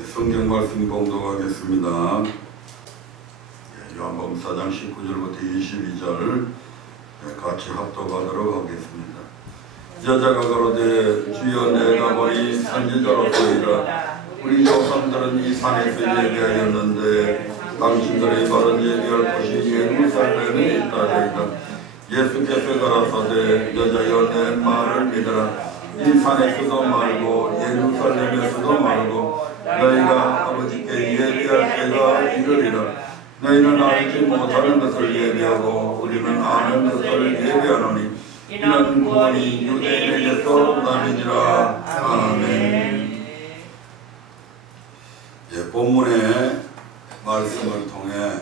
성경 말씀 봉독하겠습니다. 요한복음 4장 19절부터 22절 같이 합독하도록 하겠습니다. 여자가 가로되 주여 내가 보니 선지자로서이라 우리 조상들은 이 산에서 예배하였는데 당신들의 바른 예배할 곳이 예루살렘에 있다리이다. 예수께서 가라사대 여자여 내 말을 믿으라. 이 산에서도 말고 예루살렘에서도 말고 너희가 아버지께 예배할 때가 이르리라. 너희는 알지 못하는 것을 예배하고 우리는 아는 것을 예배하노니 이는 구원이 유대인에게서 나느니라. 아멘. 본문의 말씀을 통해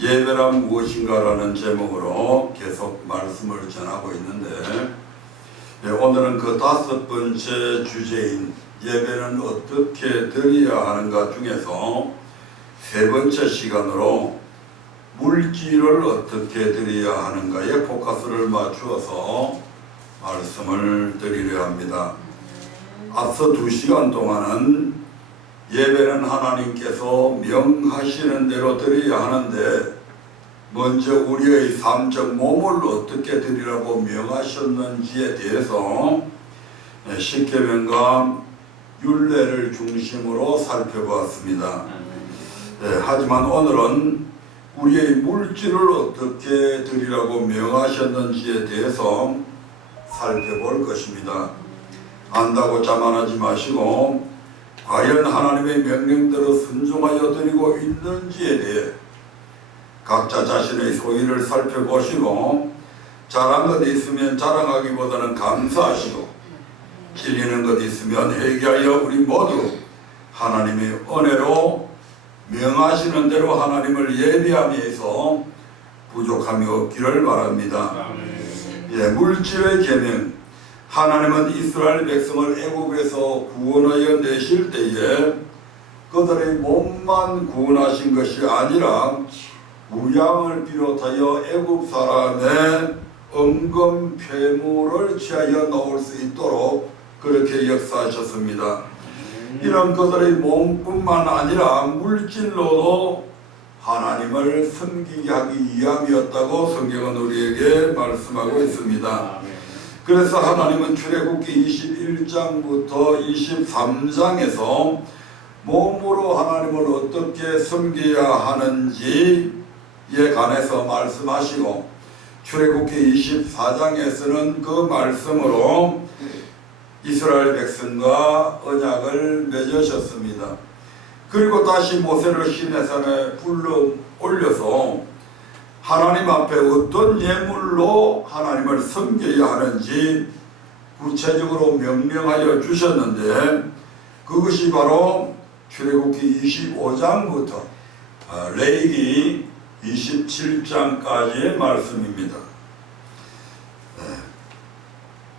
예배란 무엇인가라는 제목으로 계속 말씀을 전하고 있는데, 오늘은 그 5번째 주제인 예배는 어떻게 드려야 하는가 중에서 3번째 시간으로 물질을 어떻게 드려야 하는가에 포커스를 맞추어서 말씀을 드리려 합니다. 앞서 2시간 동안은 예배는 하나님께서 명하시는 대로 드려야 하는데 먼저 우리의 삶적 몸을 어떻게 드리라고 명하셨는지에 대해서 십계명과 율례를 중심으로 살펴보았습니다. 하지만 오늘은 우리의 물질을 어떻게 드리라고 명하셨는지에 대해서 살펴볼 것입니다. 안다고 자만하지 마시고 과연 하나님의 명령대로 순종하여 드리고 있는지에 대해 각자 자신의 소유를 살펴보시고 잘한 것 있으면 자랑하기보다는 감사하시고 질리는 것 있으면 회개하여 우리 모두 하나님의 은혜로 명하시는 대로 하나님을 예배하면서 부족함이 없기를 바랍니다. 물질의 계명. 하나님은 이스라엘 백성을 애굽에서 구원하여 내실 때에 그들의 몸만 구원하신 것이 아니라 무양을 비롯하여 애굽 사람의 엄금 폐물을 취하여 넣을 수 있도록 그렇게 역사하셨습니다. 이런 그들의 몸뿐만 아니라 물질로도 하나님을 섬기게 하기 위함이었다고 성경은 우리에게 말씀하고 있습니다. 그래서 하나님은 출애굽기 21장부터 23장에서 몸으로 하나님을 어떻게 섬겨야 하는지에 관해서 말씀하시고 출애굽기 24장에서는 그 말씀으로 이스라엘 백성과 언약을 맺으셨습니다. 그리고 다시 모세를 시내산에 불러 올려서 하나님 앞에 어떤 예물로 하나님을 섬겨야 하는지 구체적으로 명령하여 주셨는데, 그것이 바로 출애굽기 25장부터 레위기 27장까지의 말씀입니다.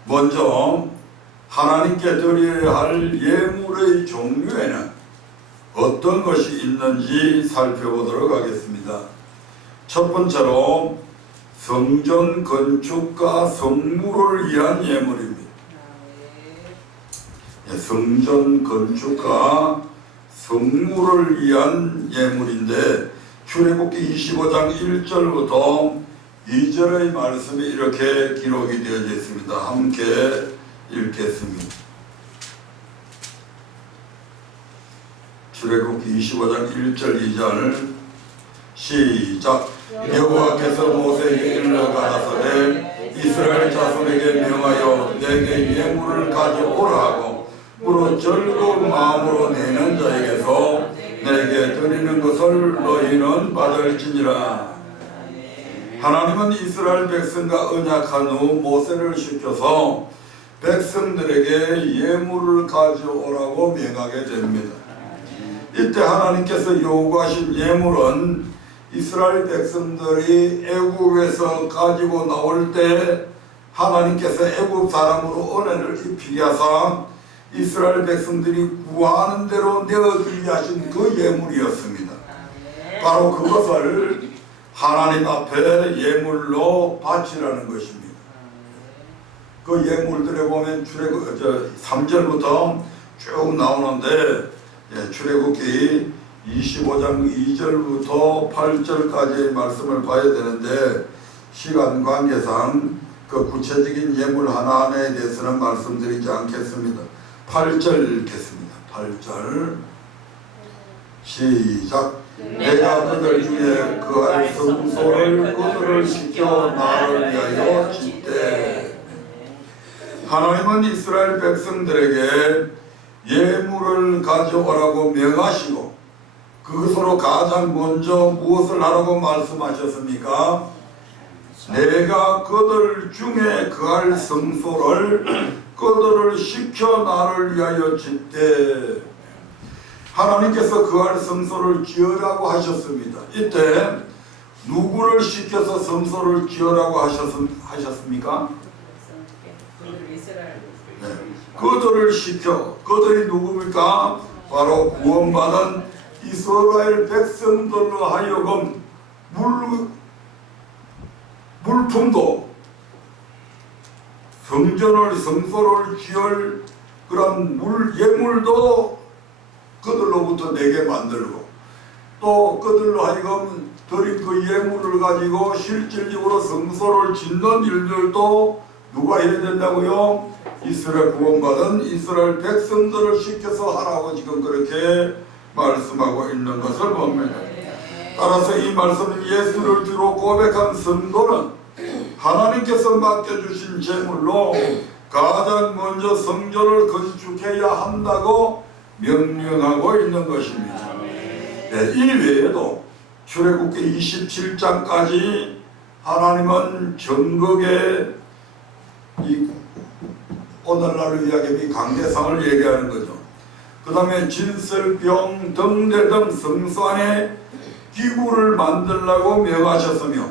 먼저 하나님께 드려야 할 예물의 종류에는 어떤 것이 있는지 살펴보도록 하겠습니다. 첫 번째로 성전 건축과 성물을 위한 예물입니다. 성전 건축과 성물을 위한 예물인데 출애굽기 25장 1절부터 2절의 말씀이 이렇게 기록이 되어져 있습니다. 함께 읽겠습니다. 출애굽기 25장 1절 2절 시작. 여호와께서 모세에게 일러 가라사대 이스라엘 자손에게 명하여 내게 예물을 가져오라 하고 무릇 즐거운 마음으로 내는 자에게서 내게 드리는 것을 너희는 받을지니라. 하나님은 이스라엘 백성과 언약한 후 모세를 시켜서 백성들에게 예물을 가져오라고 명하게 됩니다. 이때 하나님께서 요구하신 예물은 이스라엘 백성들이 애굽에서 가지고 나올 때 하나님께서 애굽 사람으로 은혜를 입히게 하사 이스라엘 백성들이 구하는 대로 내어드리게 하신 그 예물이었습니다. 바로 그것을 하나님 앞에 예물로 바치라는 것입니다. 그 예물들에 보면 3절부터 쭉 나오는데 출애굽기 25장 2절부터 8절까지의 말씀을 봐야 되는데 시간 관계상 그 구체적인 예물 하나하나에 대해서는 말씀드리지 않겠습니다. 8절 읽겠습니다. 8절 시작. 내가 그들 중에 그할 성소를 그들을 시켜 나를 위하여 짓되. 하나님은 이스라엘 백성들에게 예물을 가져오라고 명하시고 그것으로 가장 먼저 무엇을 하라고 말씀하셨습니까? 내가 그들 중에 그할 성소를 그들을 시켜 나를 위하여 짓되. 하나님께서 그할 성소를 지으라고 하셨습니다. 이때 누구를 시켜서 성소를 지으라고 하셨습니까? 네. 그들을 시켜. 그들이 누굽니까? 바로 구원받은 이스라엘 백성들로 하여금 물품도 성소를 지을 그런 예물도 그들로부터 내게 만들고 또 그들로 하여금 드린 그 예물을 가지고 실질적으로 성소를 짓는 일들도 누가 해야 된다고요? 이스라엘 구원받은 이스라엘 백성들을 시켜서 하라고 지금 그렇게 말씀하고 있는 것을 봅니다. 따라서 이 말씀은 예수를 주로 고백한 성도는 하나님께서 맡겨주신 제물로 가장 먼저 성전을 건축해야 한다고 명령하고 있는 것입니다. 네, 이 외에도 출애굽기 27장까지 하나님은 전국에 이 오늘날로 이야기하면 강대상을 얘기하는 거죠. 그 다음에 진설병 등대등 성소 안에 기구를 만들라고 명하셨으며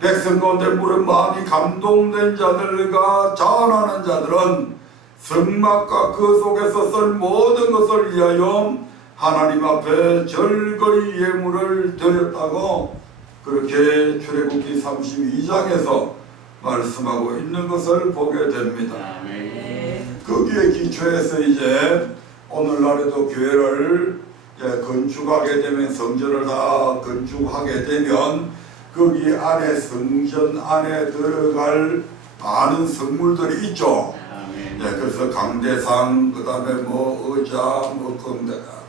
백성 가운데 무릇 많이 감동된 자들과 자원하는 자들은 성막과 그 속에서 쓸 모든 것을 위하여 하나님 앞에 절거리 예물을 드렸다고 그렇게 출애굽기 32장에서 말씀하고 있는 것을 보게 됩니다. 거기에 기초해서 이제 오늘날에도 교회를 건축하게 되면 성전을 다 건축하게 되면 거기 안에 성전 안에 들어갈 많은 성물들이 있죠. 그래서 강대상, 그 다음에 의자,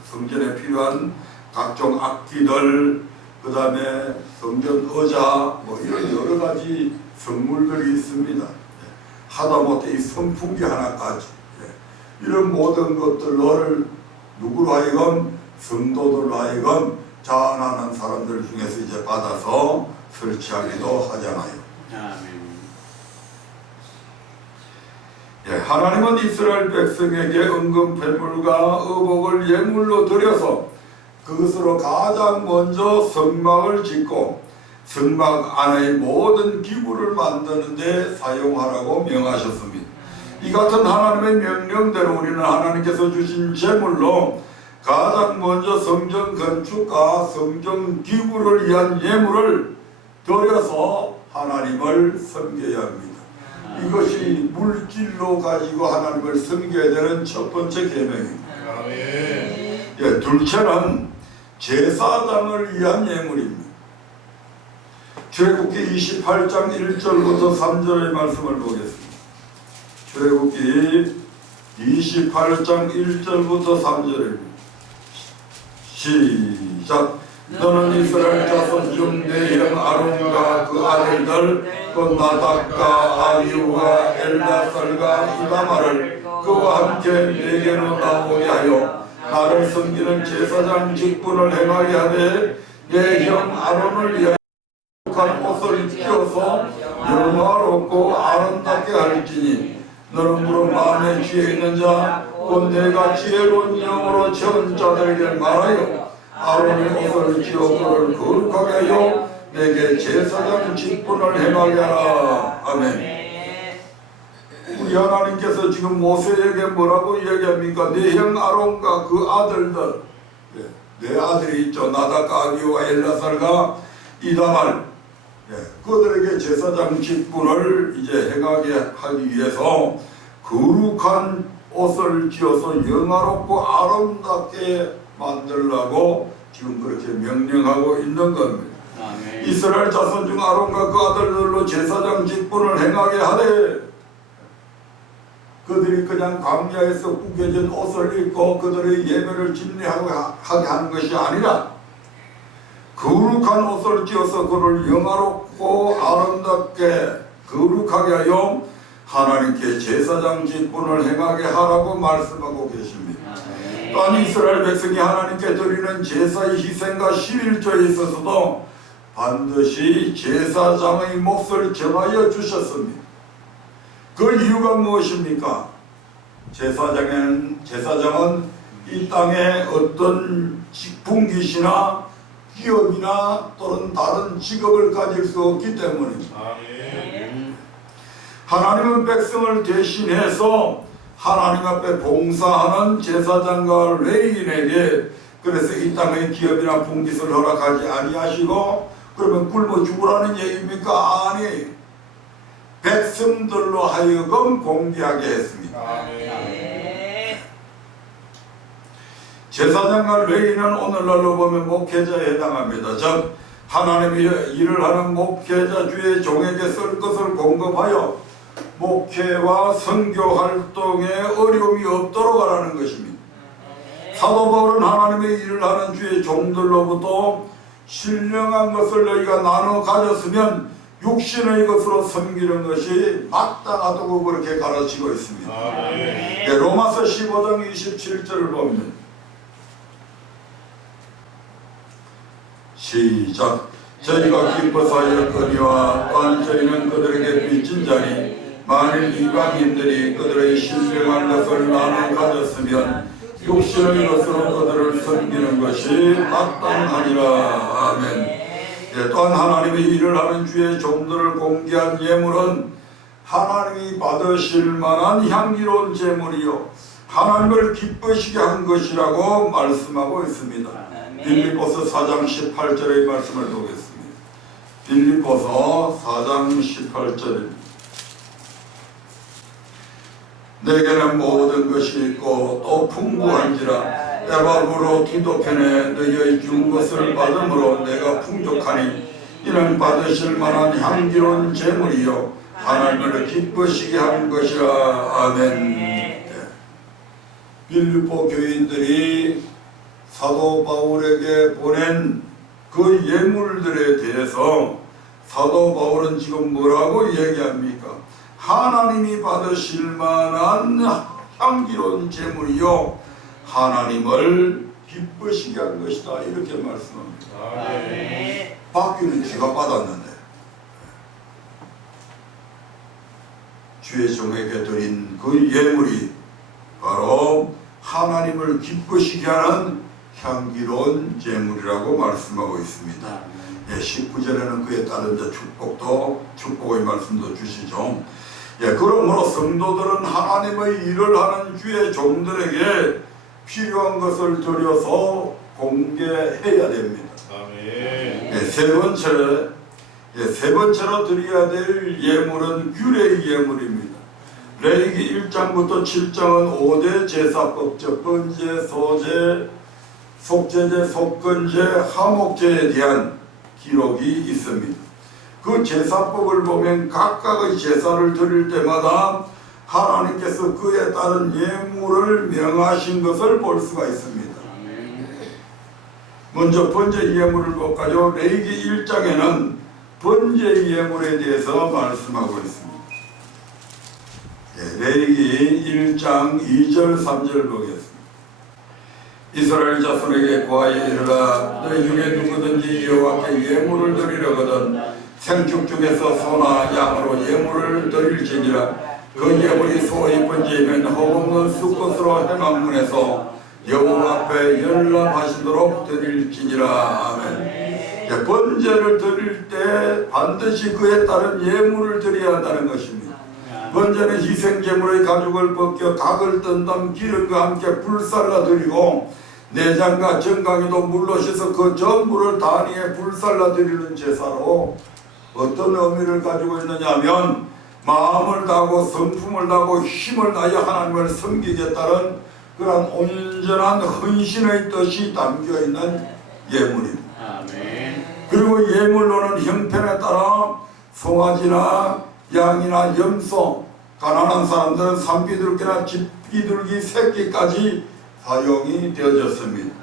성전에 필요한 각종 악기들, 그 다음에 성전 의자, 이런 여러 가지 성물들이 있습니다. 하다못해 이 선풍기 하나까지 이런 모든 것들을 누구로 하여금 성도들로 하여금 자원하는 사람들 중에서 이제 받아서 설치하기도 하잖아요. 하나님은 이스라엘 백성에게 은금패물과 의복을 예물로 드려서 그것으로 가장 먼저 성막을 짓고 성막 안의 모든 기구를 만드는 데 사용하라고 명하셨습니다. 이 같은 하나님의 명령대로 우리는 하나님께서 주신 제물로 가장 먼저 성전 건축과 성전 기구를 위한 예물을 드려서 하나님을 섬겨야 합니다. 이것이 물질로 가지고 하나님을 섬겨야 되는 첫 번째 계명입니다. 둘째는 제사장을 위한 예물입니다. 출애굽기 28장 1절부터 3절의 말씀을 보겠습니다. 출애굽기 28장 1절부터 3절입니다. 시작. 너는 이스라엘 자손 중 내 형 아론과 그 아들들 곧 나답과 아비후와 엘다살과 이다말을 그와 함께 내게로 나오게 하여 나를 섬기는 제사장 직분을 행하게 하되 내 형 아론을 위하여 한 옷을 입혀서 영화롭고 아름답게 할지니 너는 무릇 마음에 취해 있는 자 곧 내가 지혜로운 영으로 채운 자들에게 말하여 아론의 옷을 지어 그를 거룩하게 하여 내게 제사장 직분을 행하게 하라. 아멘. 우리 하나님께서 지금 모세에게 뭐라고 이야기합니까? 내 형 아론과 그 아들들, 내 아들이 있죠. 나답과 아비후와 엘라살과 이다말, 그들에게 제사장 직분을 이제 행하게 하기 위해서 거룩한 옷을 지어서 영화롭고 아름답게 만들라고 지금 그렇게 명령하고 있는 겁니다. 아멘. 이스라엘 자손 중 아론과 그 아들들로 제사장 직분을 행하게 하되 그들이 그냥 광야에서 구겨진 옷을 입고 그들의 예배를 진리하게 하는 것이 아니라 거룩한 옷을 지어서 그를 영화롭고 아름답게 거룩하게 하여 하나님께 제사장 직분을 행하게 하라고 말씀하고 계십니다. 또한 이스라엘 백성이 하나님께 드리는 제사의 희생과 11조에 있어서도 반드시 제사장의 몫을 정하여 주셨습니다. 그 이유가 무엇입니까? 제사장은 이 땅에 어떤 분깃이나 기업이나 또는 다른 직업을 가질 수 없기 때문입니다. 하나님은 백성을 대신해서 하나님 앞에 봉사하는 제사장과 레위인에게 그래서 이 땅의 기업이나 분깃을 허락하지 아니하시고 그러면 굶어 죽으라는 얘기입니까? 아니, 백성들로 하여금 공개하게 했습니다. 제사장과 레위인은 오늘날로 보면 목회자에 해당합니다. 즉 하나님이 일을 하는 목회자 주의 종에게 쓸 것을 공급하여 목회와 선교 활동에 어려움이 없도록 하라는 것입니다. 사도 바울은 하나님의 일을 하는 주의 종들로부터 신령한 것을 너희가 나눠 가졌으면 육신의 것으로 섬기는 것이 마땅하다고 그렇게 가르치고 있습니다. 로마서 15장 27절을 보면 시작. 저희가 기뻐서 하였거니와 또한 저희는 그들에게 빚진 자니 만일 이방인들이 그들의 신령한 것을 나눠 가졌으면 육신의 것으로 그들을 섬기는 것이 마땅하니라. 아멘. 또한 하나님의 일을 하는 주의 종들을 공개한 예물은 하나님이 받으실 만한 향기로운 제물이요 하나님을 기쁘시게 한 것이라고 말씀하고 있습니다. 빌립보서 4장 18절의 말씀을 보겠습니다. 빌립보서 4장 18절입니다. 내게는 모든 것이 있고 또 풍부한지라 에바브로 기도편에 너희의 준 것을 받음으로 내가 풍족하니 이는 받으실 만한 향기로운 제물이요 하나님을 기쁘시게 하는 것이라. 아멘. 빌립보 교인들이 사도 바울에게 보낸 그 예물들에 대해서 사도 바울은 지금 뭐라고 얘기합니까? 하나님이 받으실 만한 향기로운 제물이요 하나님을 기쁘시게 한 것이다 이렇게 말씀합니다. 받기는 지가 받았는데 주의 종에게 드린 그 예물이 바로 하나님을 기쁘시게 하는 향기로운 제물이라고 말씀하고 있습니다. 19절에는 그에 따른 축복의 말씀도 주시죠. 그러므로 성도들은 하나님의 일을 하는 주의 종들에게 필요한 것을 드려서 공개해야 됩니다. 세 번째로 드려야 될 예물은 규례의 예물입니다. 레위기 1장부터 7장은 5대 제사법, 즉 번제, 소제, 속제제, 속건제, 화목제에 대한 기록이 있습니다. 그 제사법을 보면 각각의 제사를 드릴 때마다 하나님께서 그에 따른 예물을 명하신 것을 볼 수가 있습니다. 먼저 번제 예물을 볼까요? 레위기 1장에는 번제 예물에 대해서 말씀하고 있습니다. 레위기 1장 2절 3절 보겠습니다. 이스라엘 자손에게 고하여 이르라 너희 중에 누구든지 여호와께 예물을 드리려거든 생축 중에서 소나 양으로 예물을 드릴지니라 그 예물이 소의 번제이면 헛없는 수것으로 회막문에서 여호와 앞에 열람하시도록 드릴지니라. 아멘. 번제를 드릴 때 반드시 그에 따른 예물을 드려야 한다는 것입니다. 번제는 희생제물의 가죽을 벗겨 각을 뜬 다음 기름과 함께 불살라 드리고 내장과 정강이도 물로 씻어 그 전부를 단위에 불살라 드리는 제사로 어떤 의미를 가지고 있느냐 하면 마음을 다하고 성품을 다하고 힘을 다하여 하나님을 섬기겠다는 그런 온전한 헌신의 뜻이 담겨있는 예물입니다. 아멘. 그리고 예물로는 형편에 따라 송아지나 양이나 염소, 가난한 사람들은 산비둘기나 집비둘기 새끼까지 사용이 되어졌습니다.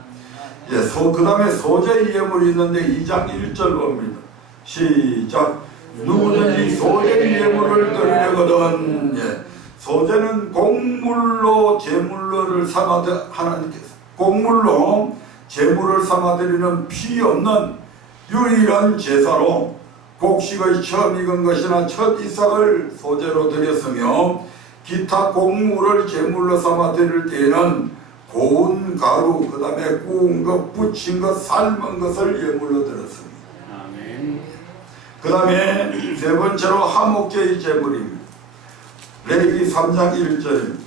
예, 그 다음에 소재 예물이 있는데 2장 1절 봅니다. 시작. 누구든지 소재 예물을 드리려거든. 예, 소재는 곡물로 제물로를 삼아 하나님께서 곡물로 제물을 삼아 드리는 피 없는 유일한 제사로 곡식의 처음 익은 것이나 첫 이삭을 소재로 드렸으며 기타 곡물을 제물로 삼아 드릴 때에는 고운 가루, 그 다음에 구운 것, 부친 것, 삶은 것을 예물로 드렸습니다. 아멘. 그 다음에 세 번째로 화목제의 제물입니다. 레위기 3장 1절입니다.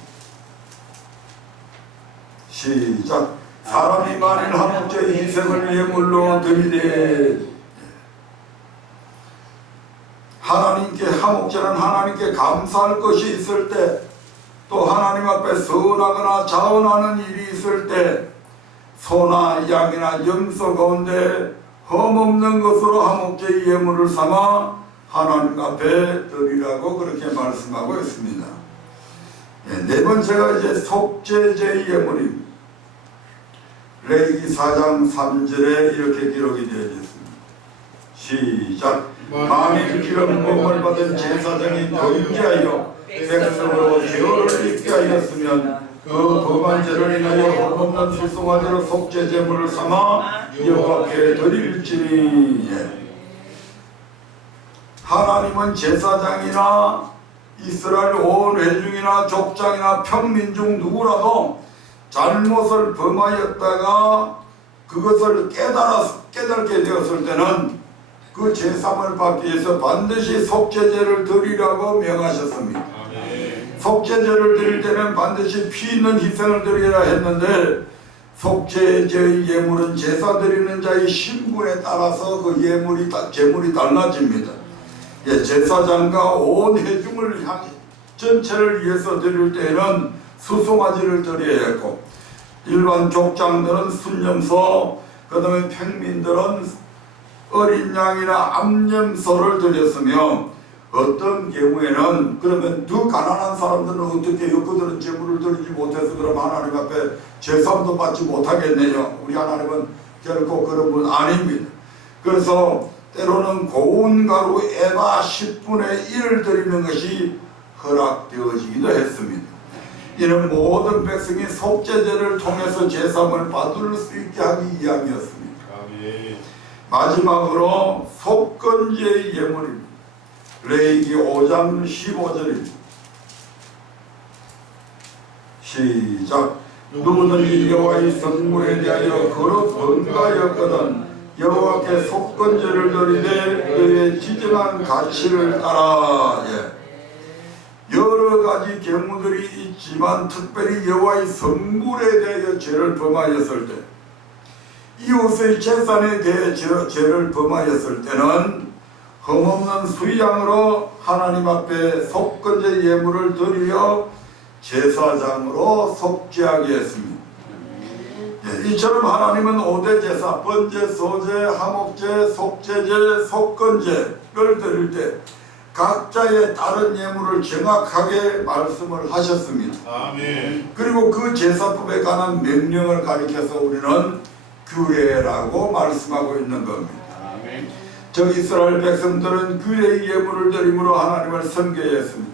시작. 사람이 만일 화목제의 희생을 예물로 드리되, 하나님께 화목제는 하나님께 감사할 것이 있을 때, 또 하나님 앞에 선하거나 자원하는 일이 있을 때 소나 양이나 염소 가운데 흠없는 것으로 화목제의 예물을 삼아 하나님 앞에 드리라고 그렇게 말씀하고 있습니다. 네 번째가 이제 속죄제의 예물입니다. 레위기 4장 3절에 이렇게 기록이 되어 있습니다. 시작. 만일 기름 부음을 받은 제사장이 범죄하여 백성으로 죄를 입게 하였으면 그 범한 죄를 인하여 흠없는 술송아지로 속죄 제물을 삼아 여호와께 드릴지니. 하나님은 제사장이나 이스라엘 온 회중이나 족장이나 평민 중 누구라도 잘못을 범하였다가 그것을 깨닫게 되었을 때는 그 제삼을 받기 위해서 반드시 속죄제를 드리라고 명하셨습니다. 속죄제를 드릴 때는 반드시 피 있는 희생을 드려야 했는데 속죄제의 예물은 제사 드리는 자의 신분에 따라서 그 제물이 달라집니다. 예, 제사장과 온 회중을 향해 전체를 위해서 드릴 때에는 수송아지를 드려야 했고, 일반 족장들은 순염소, 그 다음에 평민들은 어린 양이나 암염소를 드렸으며, 어떤 경우에는 그러면 더 가난한 사람들은 어떻게 해요? 그들은 제물을 드리지 못해서 그럼 하나님 앞에 제사도 받지 못하겠네요. 우리 하나님은 결코 그런 분 아닙니다. 그래서 때로는 고운 가루 에바 10분의 1을 드리는 것이 허락되어지기도 했습니다. 이는 모든 백성이 속죄제를 통해서 제사를 받을 수 있게 하기 위함이었습니다. 마지막으로 속건제의 예물입니다. 레위기 5장 15절입니다. 시작. 누구든지 여호와의 성물에 대하여 거룩 번가였거든 여호와께 속건제를 드리되 그의 지정한 가치를 따라. 여러 가지 경우들이 있지만 특별히 여호와의 성물에 대하여 죄를 범하였을 때, 이웃의 재산에 대해 죄를 범하였을 때는 흠없는 수양으로 하나님 앞에 속건제 예물을 드리려 제사장으로 속죄하게 했습니다. 이처럼 하나님은 5대 제사, 번제, 소제, 화목제, 속죄제, 속건제를 드릴 때 각자의 다른 예물을 정확하게 말씀을 하셨습니다. 아멘. 그리고 그 제사법에 관한 명령을 가리켜서 우리는 규례라고 말씀하고 있는 겁니다. 아멘. 저 이스라엘 백성들은 규례의 예물을 드림으로 하나님을 섬겨야 했습니다.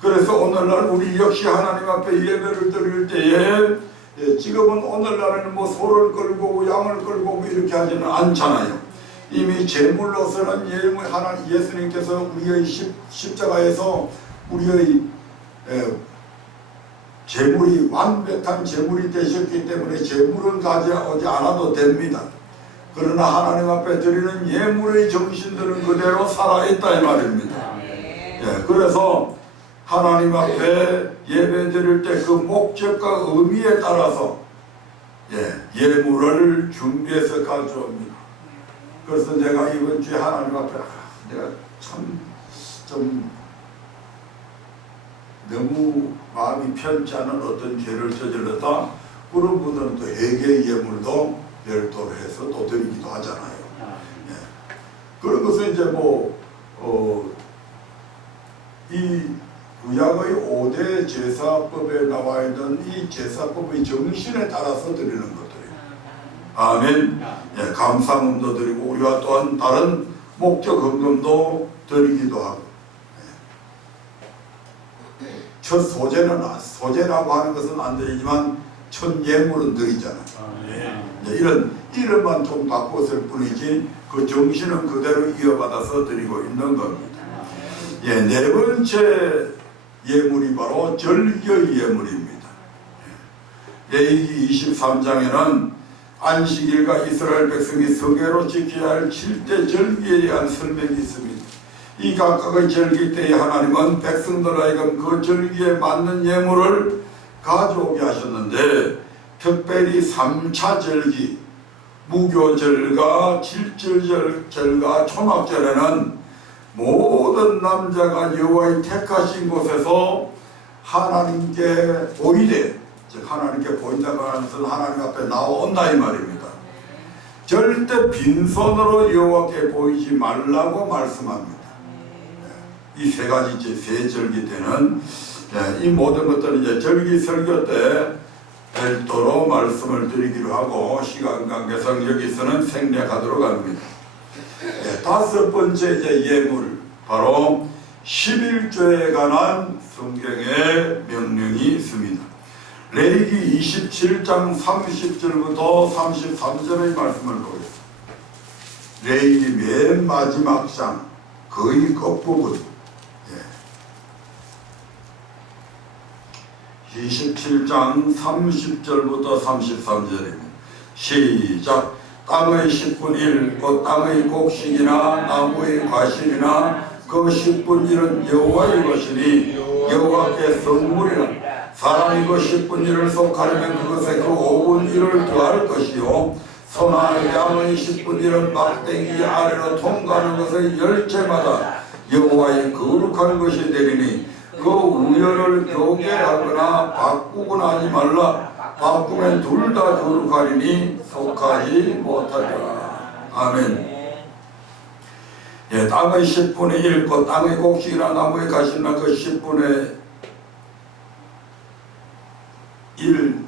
그래서 오늘날 우리 역시 하나님 앞에 예배를 드릴 때에 지금은 오늘날에는 뭐 소를 끌고 양을 끌고 이렇게 하지는 않잖아요. 이미 제물로서는 예수님께서 우리의 십자가에서 우리의 제물이 완벽한 제물이 되셨기 때문에 제물은 가져오지 않아도 됩니다. 그러나 하나님 앞에 드리는 예물의 정신들은 그대로 살아있다 이 말입니다. 그래서 하나님 앞에 예배 드릴 때 그 목적과 의미에 따라서 예물을 준비해서 가져옵니다. 그래서 내가 이번 주에 하나님 앞에 내가 참 좀 너무 마음이 편치 않은 어떤 죄를 저질렀다, 그런 분들은 또 회개 예물도 별도로 해서 또 드리기도 하잖아요. 예. 그런 것은 이제 이 구약의 5대 제사법에 나와 있는 이 제사법의 정신에 따라서 드리는 것들이에요. 아멘. 예, 감사금도 드리고 우리와 또한 다른 목적 헌금도 드리기도 하고. 첫 소재라고 하는 것은 안 드리지만 첫 예물은 드리잖아요. 이런 이름만 좀 바꿨을 뿐이지 그 정신은 그대로 이어받아서 드리고 있는 겁니다. 예, 네 번째 예물이 바로 절기의 예물입니다. 레위기 23장에는 안식일과 이스라엘 백성이 성회로 지켜야 할 7대 절기에 대한 설명이 있습니다. 이 각각의 절기 때에 하나님은 백성들 하여금 그 절기에 맞는 예물을 가져오게 하셨는데, 특별히 3차 절기, 무교절과 칠절절과 초막절에는 모든 남자가 여호와의 택하신 곳에서 하나님께 보이되, 즉 하나님께 보인다고 하는 것은 하나님 앞에 나온다 이 말입니다. 절대 빈손으로 여호와께 보이지 말라고 말씀합니다. 이 세 가지 세 절기 때는 이 모든 것들은 이제 절기 설교 때 별도로 말씀을 드리기로 하고 시간 관계상 여기서는 생략하도록 합니다. 다섯 번째 이제 예물, 바로 11조에 관한 성경의 명령이 있습니다. 레위기 27장 30절부터 33절의 말씀을 보겠습니다. 레위기 맨 마지막 장 거의 끝부분, 27장 30절부터 33절입니다. 시작. 땅의 10분 1, 곧 땅의 곡식이나 나무의 과실이나 그 10분 1은 여호와의 것이니 여호와께 성물이라. 사람이 그 10분 1을 속하려면 그것에 그 5분 1을 더할 것이요, 소나 양의 10분 1은 막대기 아래로 통과하는 것의 열체마다 여호와의 거룩한 것이 되리니 그 우열을 교개하거나 바꾸거나 하지 말라. 바꾸면 둘 다 거룩하리니 속하지 못하리라. 아멘. 예, 땅의 10분의 1, 그 땅의 곡식이나 나무의 가시나 그 10분의 1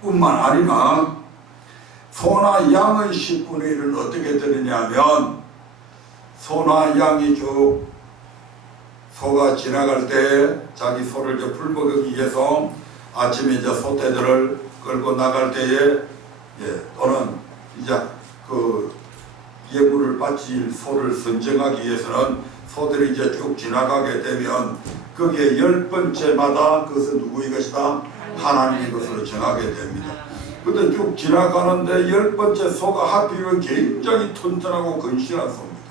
뿐만 아니라 소나 양의 10분의 1은 어떻게 드리냐면, 소나 양이 쭉 소가 지나갈 때 자기 소를 이제 풀먹이기 위해서 아침에 이제 소떼들을 끌고 나갈 때에, 또는 이제 그 예물을 바칠 소를 선정하기 위해서는 소들이 이제 쭉 지나가게 되면 거기에 10번째마다 그것은 누구의 것이다? 하나님의 것으로 정하게 됩니다. 근데 쭉 지나가는데 10번째 소가 하필이면 굉장히 튼튼하고 근실한 소입니다.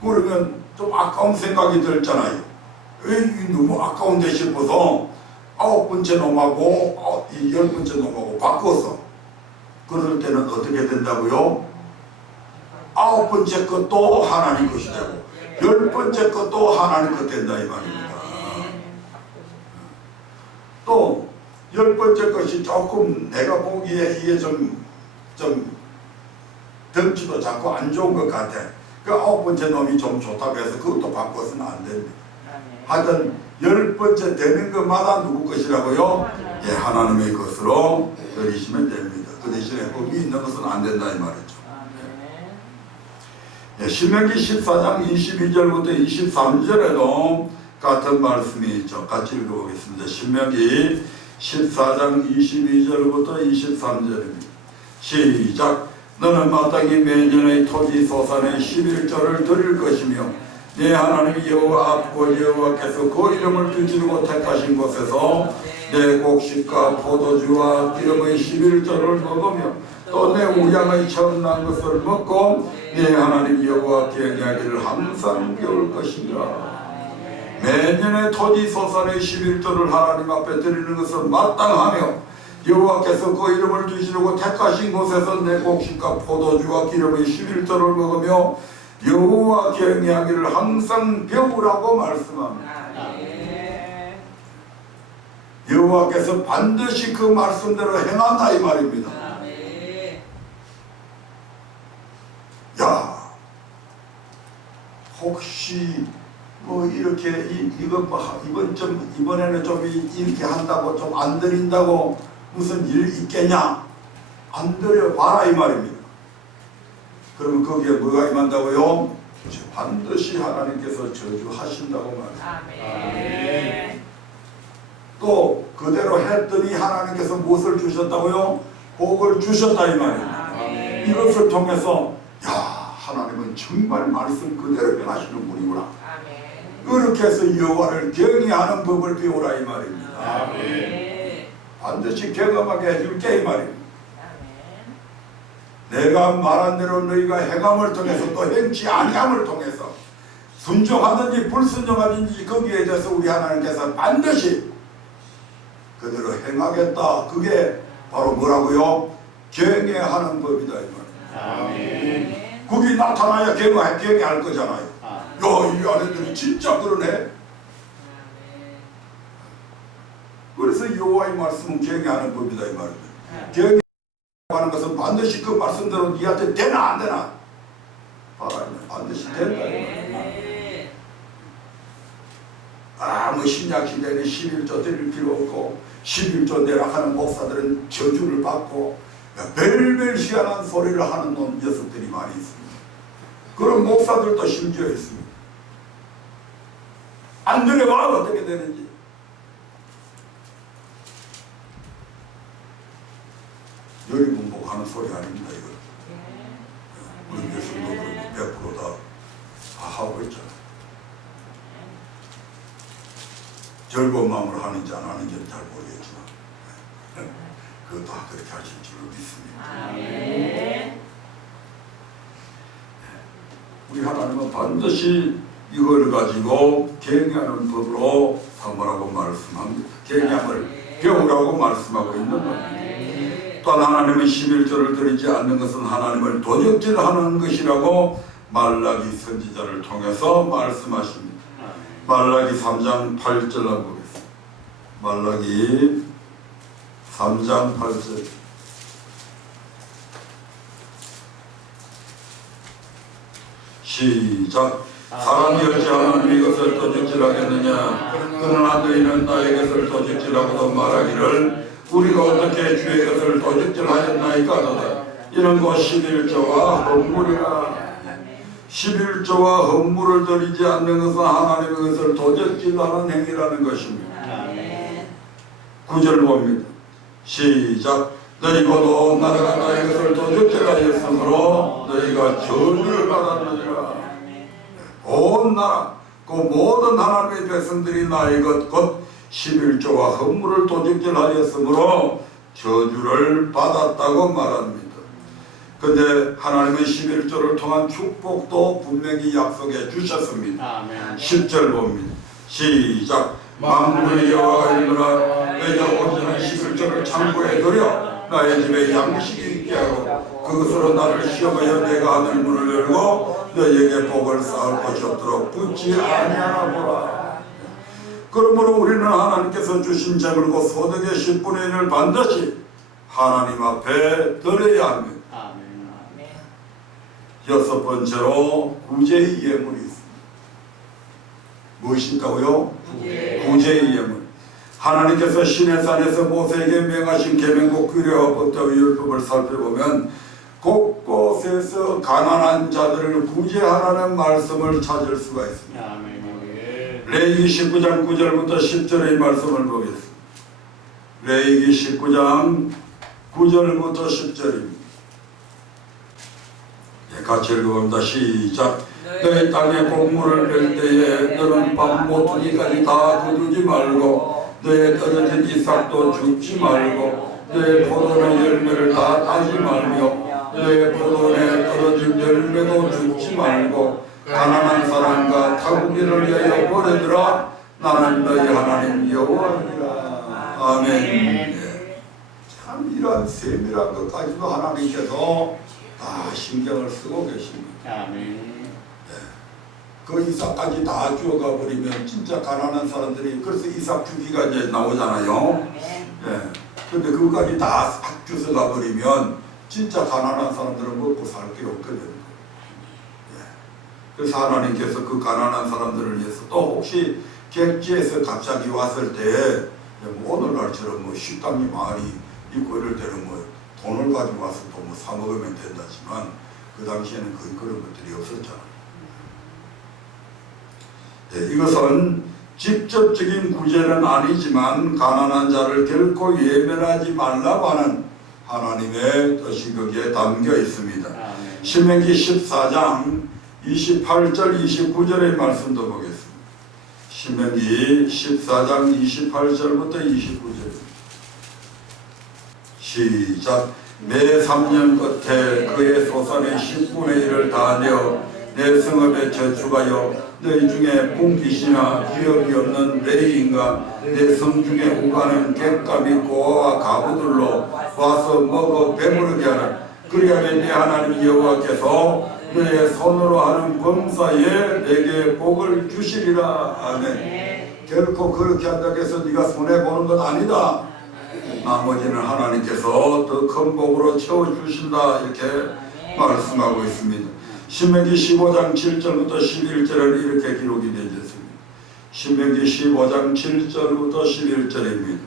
그러면 좀 아까운 생각이 들잖아요. 왜 너무 아까운데 싶어서 9번째 놈하고 이 10번째 놈하고 바꿨어. 그럴 때는 어떻게 된다고요? 9번째 것도 하나님 것이 되고 10번째 것도 하나님 것 된다 이 말입니다. 또 10번째 것이 조금 내가 보기에 이게 좀 덩치도 작고 안 좋은 것 같아. 그 9번째 놈이 좀 좋다고 해서 그것도 바꿔서는 안 됩니다. 하여튼 10번째 되는 것마다 누구 것이라고요? 예, 하나님의 것으로 드리시면 됩니다. 그 대신에 거기 있는 것은 안 된다 이 말이죠. 예, 신명기 14장 22절부터 23절에도 같은 말씀이 있죠. 같이 읽어보겠습니다. 신명기 14장 22절부터 23절입니다. 시작. 너는 마땅히 매년의 토지 소산의 11조를 드릴 것이며 네 하나님 여호와 앞곧 여호와께서 그 이름을 두시고 택하신 곳에서 내 곡식과 포도주와 기름의 11조를 먹으며 또 내 우양의 처음 난 것을 먹고 네 하나님 여호와께 경외하기를 항상 배울 것이니라. 매년의 토지 소산의 11조를 하나님 앞에 드리는 것은 마땅하며 여호와께서 그 이름을 두시려고 택하신 곳에서 내 곡식과 포도주와 기름의 11조를 먹으며 여호와 경외하기를 항상 배우라고 말씀합니다. 여호와께서 반드시 그 말씀대로 행한다 이 말입니다. 야, 혹시 뭐 이렇게 이번에는 좀 이렇게 한다고 좀 안 드린다고 무슨 일 있겠냐? 안 드려 봐라 이 말입니다. 그러면 거기에 뭐가 임한다고요? 반드시 하나님께서 저주하신다고 말합니다. 또 그대로 했더니 하나님께서 무엇을 주셨다고요? 복을 주셨다 이 말입니다. 이것을 통해서 야, 하나님은 정말 말씀 그대로 행하시는 분이구나. 그렇게 해서 여호와를 경외하는 법을 배우라 이 말입니다. 반드시 경험하게 해줄게 이 말입니다. 내가 말한 대로 너희가 행함을 통해서 또 행치 아니함을 통해서 순종하든지 불순종하든지 거기에 대해서 우리 하나님께서 반드시 그대로 행하겠다. 그게 바로 뭐라고요? 경외하는 법이다 이 말이에요. 그게 나타나야 경외할 거잖아요. 야, 이 아내들이 진짜 그러네. 그래서 여호와의 말씀은 경외하는 법이다 이 말이에요. 경외하는 것은 반드시 그 말씀대로 니한테 되나 안 되나 봐라. 반드시 된다 이 말이에요. 뭐 신약 시대는 11조 드릴 필요 없고 11조 내라 하는 목사들은 저주를 받고 별별 희한한 소리를 하는 녀석들이 많이 있습니다. 그런 목사들도 심지어 있습니다. 안 들어봐 어떻게 되는지. 열문복하는 소리 아닙니다 이거. 우리 교수도 그렇고 100% 다 하고 있잖아요. 즐거운 마음으로 하는지 안 하는지는 잘 모르겠지만 그것도 그렇게 하실 줄로 믿습니다. 우리 하나님은 반드시 이걸 가지고 경외하는 법으로 삼으라고 말씀합니다. 경외함을 배우라고 말씀하고 있는 겁니다. 또한 하나님은 11조를 드리지 않는 것은 하나님을 도적질하는 것이라고 말라기 선지자를 통해서 말씀하십니다. 말라기 3장 8절 한번 보겠습니다. 말라기 3장 8절. 시작. 사람이 어찌하면 이것을 도적질하겠느냐? 그러나 너희는 나의 것을 도적질하고도 말하기를 우리가 어떻게 주의 것을 도적질하였나이까? 이는 곧 11조와 헌물이라. 11조와 헌물을 드리지 않는 것은 하나님의 것을 도적질하는 행위라는 것입니다. 9절 봅니다. 시작. 너희 곧 온 나라가 나의 것을 도적질하였으므로 너희가 저주를 받았느니라. 온 나라, 그 모든 하나님의 백성들이 나의 것 곧 11조와 헌물을 도적질하였으므로 저주를 받았다고 말합니다. 근데 하나님은 11조를 통한 축복도 분명히 약속해 주셨습니다. 10절 봅니다. 시작. 만군의 여호와가 이르노라. 너희가 온전한 11조를 창고에 들여 나의 집에 양식이 있게 하고 그것으로 나를 시험하여 내가 하늘 문을 열고 너희에게 복을 쌓을 것이 없도록 붙지 아니하나 보라. 그러므로 우리는 하나님께서 주신 재물과 소득의 10분의 1을 반드시 하나님 앞에 드려야 합니다. 여섯 번째로 구제의 예물이 있습니다. 무엇인가요? 구제의 예물. 하나님께서 시내산에서 모세에게 명하신 계명국 규례와 법도와 율법을 살펴보면 곳곳에서 가난한 자들을 구제하라는 말씀을 찾을 수가 있습니다. 레위기 19장 9절부터 10절의 말씀을 보겠습니다. 레위기 19장 9절부터 10절입니다. 같이 읽어봅니다. 시작. 너희 땅에 곡물을 뺄 때에 너는 밤 모퉁이까지 다 거두지 말고 너의 떨어진 이삭도 줍지 말고 너의 포도의 열매를 다 따지 말며 너의 포도에 떨어진 열매도 줍지 말고 가난한 사람과 타국인을 위하여 보내주라. 나는 너희 하나님 여호와니라. 아멘. 참 이러한 세밀한 것까지도 하나님께서 다 신경을 쓰고 계십니다. 그 이삭까지 다 주어가 버리면 진짜 가난한 사람들이, 그래서 이삭 주기가 이제 나오잖아요. 예. 근데 그거까지 다 싹 주워가 버리면 진짜 가난한 사람들은 먹고 살 게 없거든요. 예. 그래서 하나님께서 그 가난한 사람들을 위해서 또 혹시 객지에서 갑자기 왔을 때 뭐 오늘날처럼 뭐 식당이 많이 있고 이럴 때는 뭐 돈을 가지고 와서 또 뭐 사 먹으면 된다지만 그 당시에는 거의 그런 것들이 없었잖아요. 예, 이것은 직접적인 구제는 아니지만 가난한 자를 결코 예면하지 말라고 하는 하나님의 뜻이 거기에 담겨 있습니다. 신명기 14장 28절 29절의 말씀도 보겠습니다. 신명기 14장 28절부터 29절 시작. 매 3년 끝에 그의 소산의 10분의 1을 다 내어 내 성읍에 저축하여 너희 중에 붕깃이나 기업이 없는 레위인과 내 성 중에 오가는 객감이 고아와 가부들로 와서 먹어 배부르게 하라. 그리하면 네 하나님 여호와께서 너의 손으로 하는 범사에 내게 복을 주시리라. 아멘. 결코 그렇게 한다고 해서 네가 손해보는 건 아니다. 나머지는 하나님께서 더 큰 복으로 채워주신다. 이렇게 말씀하고 있습니다. 신명기 15장 7절부터 11절은 이렇게 기록이 되어 있습니다. 신명기 15장 7절부터 11절입니다.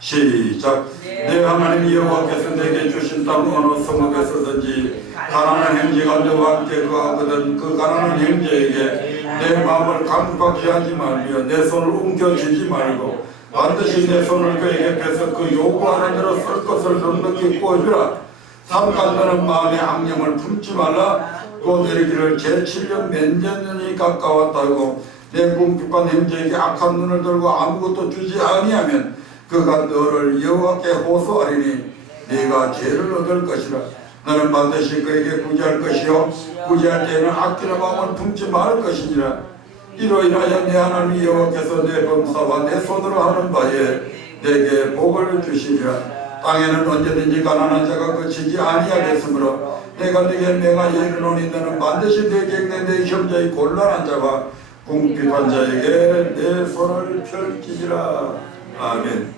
시작. 내 하나님 여호와께서 내게 주신 땅 어느 성읍에서든지 가난한 형제가 너와 함께 거하거든 그 가난한 형제에게 내 마음을 강박히 하지 말며 내 손을 움켜쥐지 말고 반드시 내 손을 그에게 펴서 그 요구하는 대로 쓸 것을 넉넉히 구워주라. 삼가 너는 마음의 악념을 품지 말라. 곧 이르기를 제7년 면전년이 가까웠다고 내 궁핍한 형제에게 악한 눈을 들고 아무것도 주지 아니하면 그가 너를 여호와께 호소하리니 네가 죄를 얻을 것이라. 너는 반드시 그에게 구제할 것이요 구제할 때에는 아끼는 마음을 품지 말 것이니라. 이로 인하여 내 하나님 여호와께서 내 범사와 내 손으로 하는 바에 내게 복을 주시리라. 땅에는 언제든지 가난한 자가 그치지 아니하겠으므로 내가 네게 명하여 이르노니 너는 반드시 내 객내 내 형제의 곤란한 자와 궁핍한 자에게 내 손을 펼치리라. 아멘.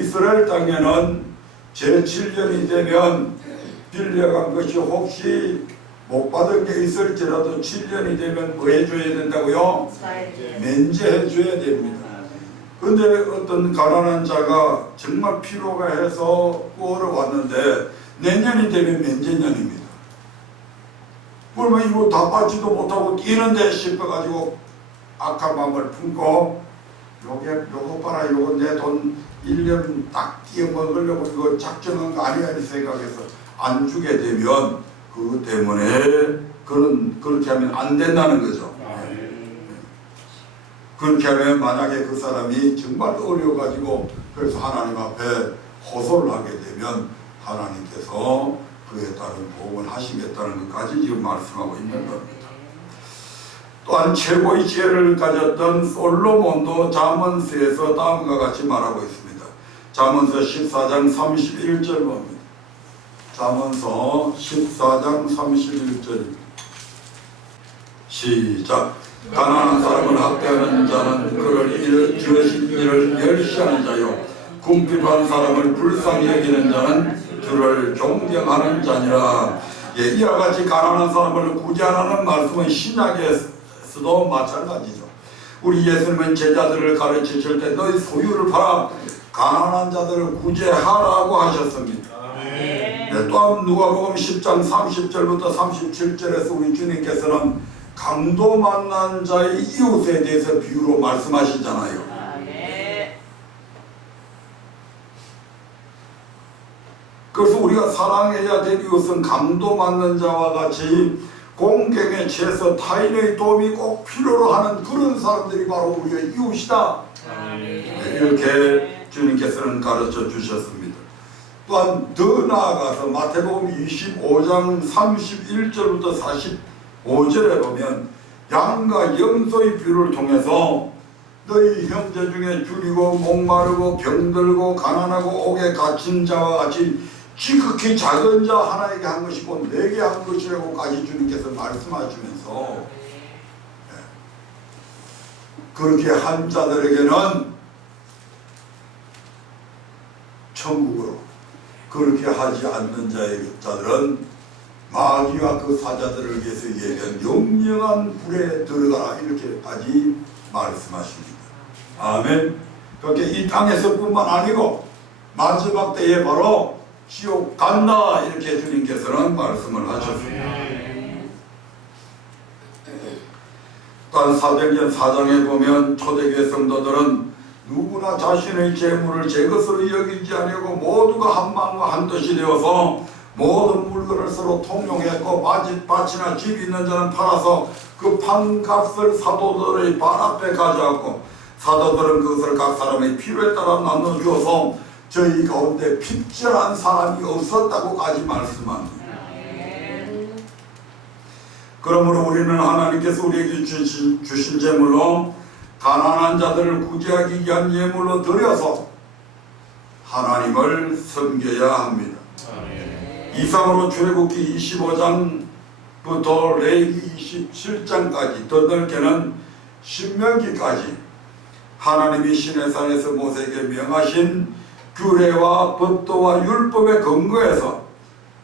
이스라엘 땅에는 제7년이 되면 빌려간 것이 혹시 못 받은 게 있을지라도 7년이 되면 뭐 해줘야 된다고요? 면제해 줘야 됩니다. 근데 어떤 가난한 자가 정말 필요가 해서 구하러 왔는데 내년이 되면 면제년입니다. 그러면 이거 다 받지도 못하고 뛰는데 싶어가지고 악한 마음을 품고 요거 봐라, 요거 내 돈 1년 딱 뛰어 먹으려고 이거 작정한 거 아니야 이 생각해서 안 주게 되면 그것 때문에 그렇게 하면 안 된다는 거죠. 그렇게 하면 만약에 그 사람이 정말 어려워가지고 그래서 하나님 앞에 호소를 하게 되면 하나님께서 그에 따른 복을 하시겠다는 것까지 지금 말씀하고 있는 겁니다. 또한 최고의 지혜를 가졌던 솔로몬도 잠언서에서 다음과 같이 말하고 있습니다. 잠언서 14장 31절 봅니다. 잠언서 14장 31절입니다. 시작. 가난한 사람을 학대하는 자는 그를 지으신 일을 멸시하는 자요 궁핍한 사람을 불쌍히 여기는 자는 그를 존경하는 자니라. 이와 같이 가난한 사람을 구제하라는 말씀은 신약에서도 마찬가지죠. 우리 예수님은 제자들을 가르치실 때 너희 소유를 팔아 가난한 자들을 구제하라고 하셨습니다. 또한 누가복음 10장 30절부터 37절에서 우리 주님께서는 강도 만난 자의 이웃에 대해서 비유로 말씀하시잖아요. 그래서 우리가 사랑해야 될 이웃은 강도 만난 자와 같이 공경에 취해서 타인의 도움이 꼭 필요로 하는 그런 사람들이 바로 우리의 이웃이다. 이렇게 주님께서는 가르쳐 주셨습니다. 또한 더 나아가서 마태복음 25장 31절부터 45절에 보면 양과 염소의 비유를 통해서 너희 형제 중에 줄이고 목마르고 병들고 가난하고 옥에 갇힌 자와 같이 지극히 작은 자 하나에게 한 것이고 내게 한 것이라고까지 주님께서 말씀하시면서 그렇게 한 자들에게는 천국으로, 그렇게 하지 않는 자들은 마귀와 그 사자들을 위해서 예견 영영한 불에 들어가라, 이렇게까지 말씀하십니다. 아멘. 그렇게 이 땅에서뿐만 아니고 마지막 때에 바로 지옥 간다, 이렇게 주님께서는 말씀을 하셨습니다. 또한 사도행전 4장에 보면 초대교회 성도들은 누구나 자신의 재물을 제 것으로 여기지 아니하고 모두가 한 마음과 한 뜻이 되어서 모든 물건을 서로 통용했고 밭이나 집이 있는 자는 팔아서 그 판값을 사도들의 발 앞에 가져왔고 사도들은 그것을 각 사람의 필요에 따라 나눠주어서 저희 가운데 핍절한 사람이 없었다고까지 말씀합니다. 그러므로 우리는 하나님께서 우리에게 주신 재물로 가난한 자들을 구제하기 위한 예물로 드려서 하나님을 섬겨야 합니다. 이상으로 출애굽기 25장부터 레위기 27장까지, 더 넓게는 신명기까지 하나님이 시내산에서 모세에게 명하신 규례와 법도와 율법에 근거해서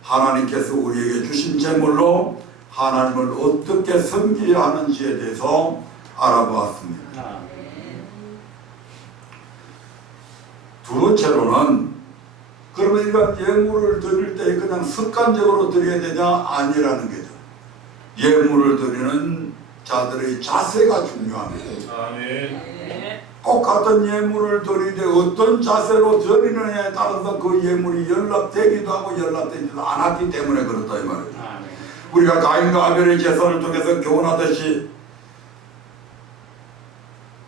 하나님께서 우리에게 주신 제물로 하나님을 어떻게 섬겨야 하는지에 대해서 알아보았습니다. 두 번째로는, 그러면 이런 예물을 드릴 때 그냥 습관적으로 드려야 되냐? 아니라는 거죠. 예물을 드리는 자들의 자세가 중요합니다. 꼭 같은 예물을 드리되 어떤 자세로 드리느냐에 따라서 그 예물이 연락되기도 하고 연락되지도 않았기 때문에 그렇다, 이 말이죠. 우리가 가인과 아벨의 제사를 통해서 교훈하듯이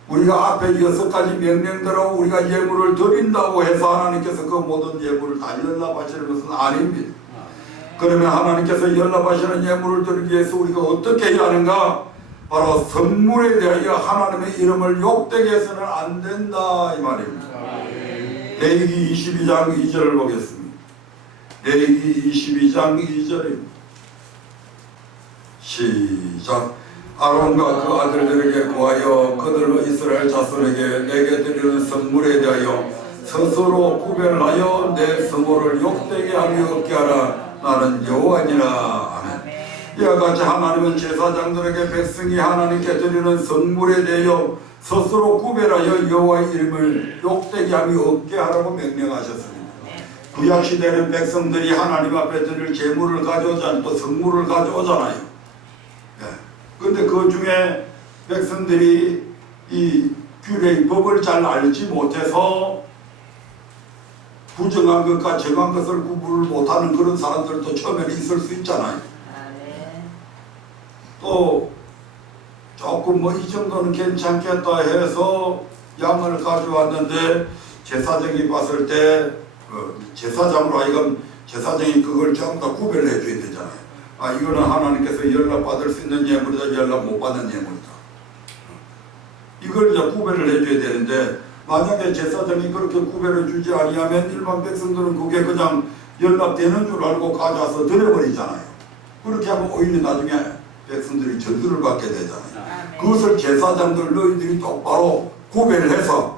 우리가 앞에 6가지 명령대로 우리가 예물을 드린다고 해서 하나님께서 그 모든 예물을 다 연락하시는 것은 아닙니다. 그러면 하나님께서 연락하시는 예물을 드리기 위해서 우리가 어떻게 해야 하는가? 바로 선물에 대하여 하나님의 이름을 욕되게 해서는 안 된다, 이 말입니다. 레위기 22장 2절을 보겠습니다. 레위기 22장 2절입니다. 시작. 아론과 그 아들들에게 구하여 그들로 이스라엘 자손에게 내게 드리는 선물에 대하여 스스로 구별하여 내 성호를 욕되게 하며 없게 하라. 나는 여호와니라. 아멘. 이와 같이 하나님은 제사장들에게 백성이 하나님께 드리는 선물에 대하여 스스로 구별하여 여호와의 이름을 욕되게 하며 없게 하라고 명령하셨습니다. 구약시대는 백성들이 하나님 앞에 드릴 제물을 가져오잖아요. 또 선물을 가져오잖아요. 근데 그 중에 백성들이 이 규례의 법을 잘 알지 못해서 부정한 것과 정한 것을 구분을 못하는 그런 사람들도 처음에는 있을 수 있잖아요. 또 조금 뭐 이 정도는 괜찮겠다 해서 양을 가져왔는데 제사장이 봤을 때 제사장으로 하여금 제사장이 그걸 전부 다 구별해 줘야 되잖아요. 아, 이거는 하나님께서 연락받을 수 있는 예물이다, 연락 못 받는 예물이다. 이걸 이제 구별을 해줘야 되는데, 만약에 제사장이 그렇게 구별해 주지 아니하면 일반 백성들은 그게 그냥 연락되는 줄 알고 가져와서 드려버리잖아요. 그렇게 하면 오히려 나중에 백성들이 저주를 받게 되잖아요. 그것을 제사장들 너희들이 똑바로 구별을 해서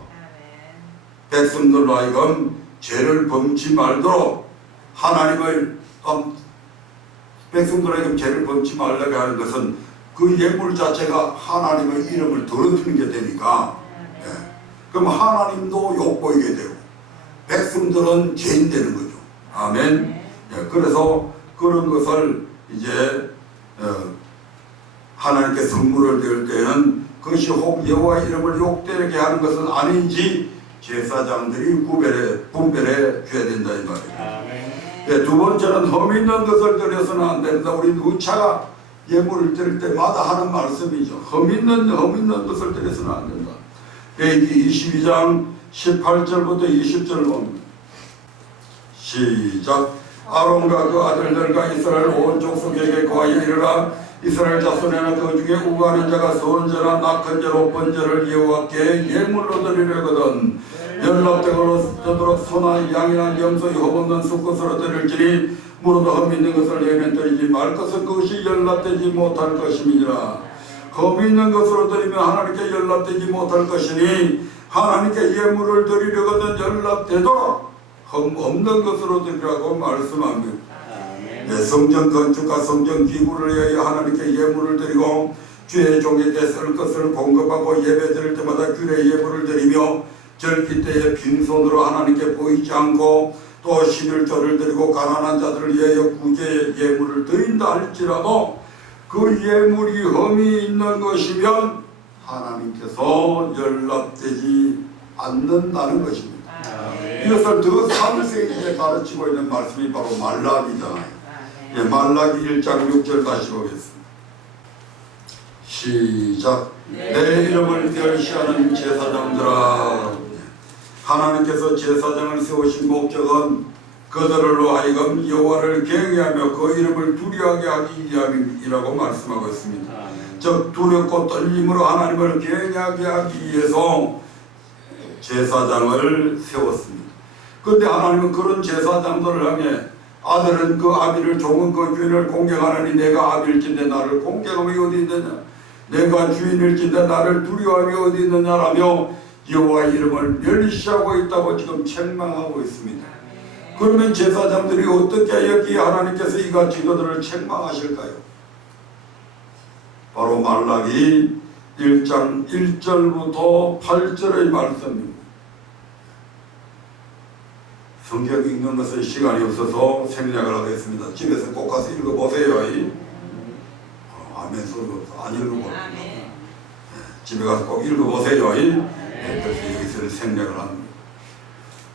백성들로 하여금 죄를 범치 말도록 하나님을 백성들에게 죄를 범치 말라고 하는 것은 그 예물 자체가 하나님의 이름을 더럽히는 게 되니까, 그럼 하나님도 욕보이게 되고 백성들은 죄인 되는 거죠. 아멘. 그래서 그런 것을 이제 하나님께 선물을 드릴 때는 그것이 혹 여호와의 이름을 욕되게 하는 것은 아닌지 제사장들이 분별해 줘야 된다, 이 말이에요. 두 번째는 흠 있는 것을 드려서는 안 된다. 우리 누차가 예물을 드릴 때마다 하는 말씀이죠. 흠 있는 것을 드려서는 안 된다. 레위기 22장 18절부터 20절 봅니다. 시작. 아론과 그 아들들과 이스라엘 온 족속에게 구하여 이르라. 이스라엘 자손에는 그 중에 우고하는 자가 선제나 낙헌제 롯번제를 여호와께 예물로 드리려거든 연락되도록 소나 양이나 염소 혐없는 수컷으로 드릴지니 무릇 흠 있는 것을 예면 드리지 말 것은 그것이 연락되지 못할 것임이니라. 흠이 있는 것으로 드리면 하나님께 연락되지 못할 것이니 하나님께 예물을 드리려거든 연락되도록 흠 없는 것으로 드리라고 말씀합니다. 네, 성전 건축과 성전 기구를 위하여 하나님께 예물을 드리고 주의 종에게 쓸 것을 공급하고 예배 드릴 때마다 규례 예물을 드리며 절기 때에 빈손으로 하나님께 보이지 않고 또 11조를 드리고 가난한 자들을 위하여 구제 예물을 드린다 할지라도 그 예물이 흠이 있는 것이면 하나님께서 연락되지 않는다는 것입니다. 이것을 더 상세히 가르치고 있는 말씀이 바로 말라기잖아요. 예, 말라기 1장 6절 다시 보겠습니다. 시작. 내 이름을 멸시하는 제사장들아. 하나님께서 제사장을 세우신 목적은 그들로 하여금 여호와를 경외하며 그 이름을 두려워하게 하기 위함이라고 말씀하고 있습니다. 즉 두렵고 떨림으로 하나님을 경외하게 하기 위해서 제사장을 세웠습니다. 그런데 하나님은 그런 제사장들을 향해 아들은 그 아비를 종은 그 주인을 공경하느니 내가 아비일진데 나를 공경함이 어디 있느냐, 내가 주인일진데 나를 두려워함이 어디 있느냐라며 여호와 이름을 멸시하고 있다고 지금 책망하고 있습니다. 그러면 제사장들이 어떻게 여기 하나님께서 이같이 그들을 책망하실까요? 바로 말라기 1장 1절부터 8절의 말씀입니다. 성경 읽는 것은 시간이 없어서 생략을 하겠습니다. 집에서 꼭 가서 읽어보세요. 아멘 소리 없어. 안 읽어보세요. 집에 가서 꼭 읽어보세요. 그래서 여기서 생략을 합니다.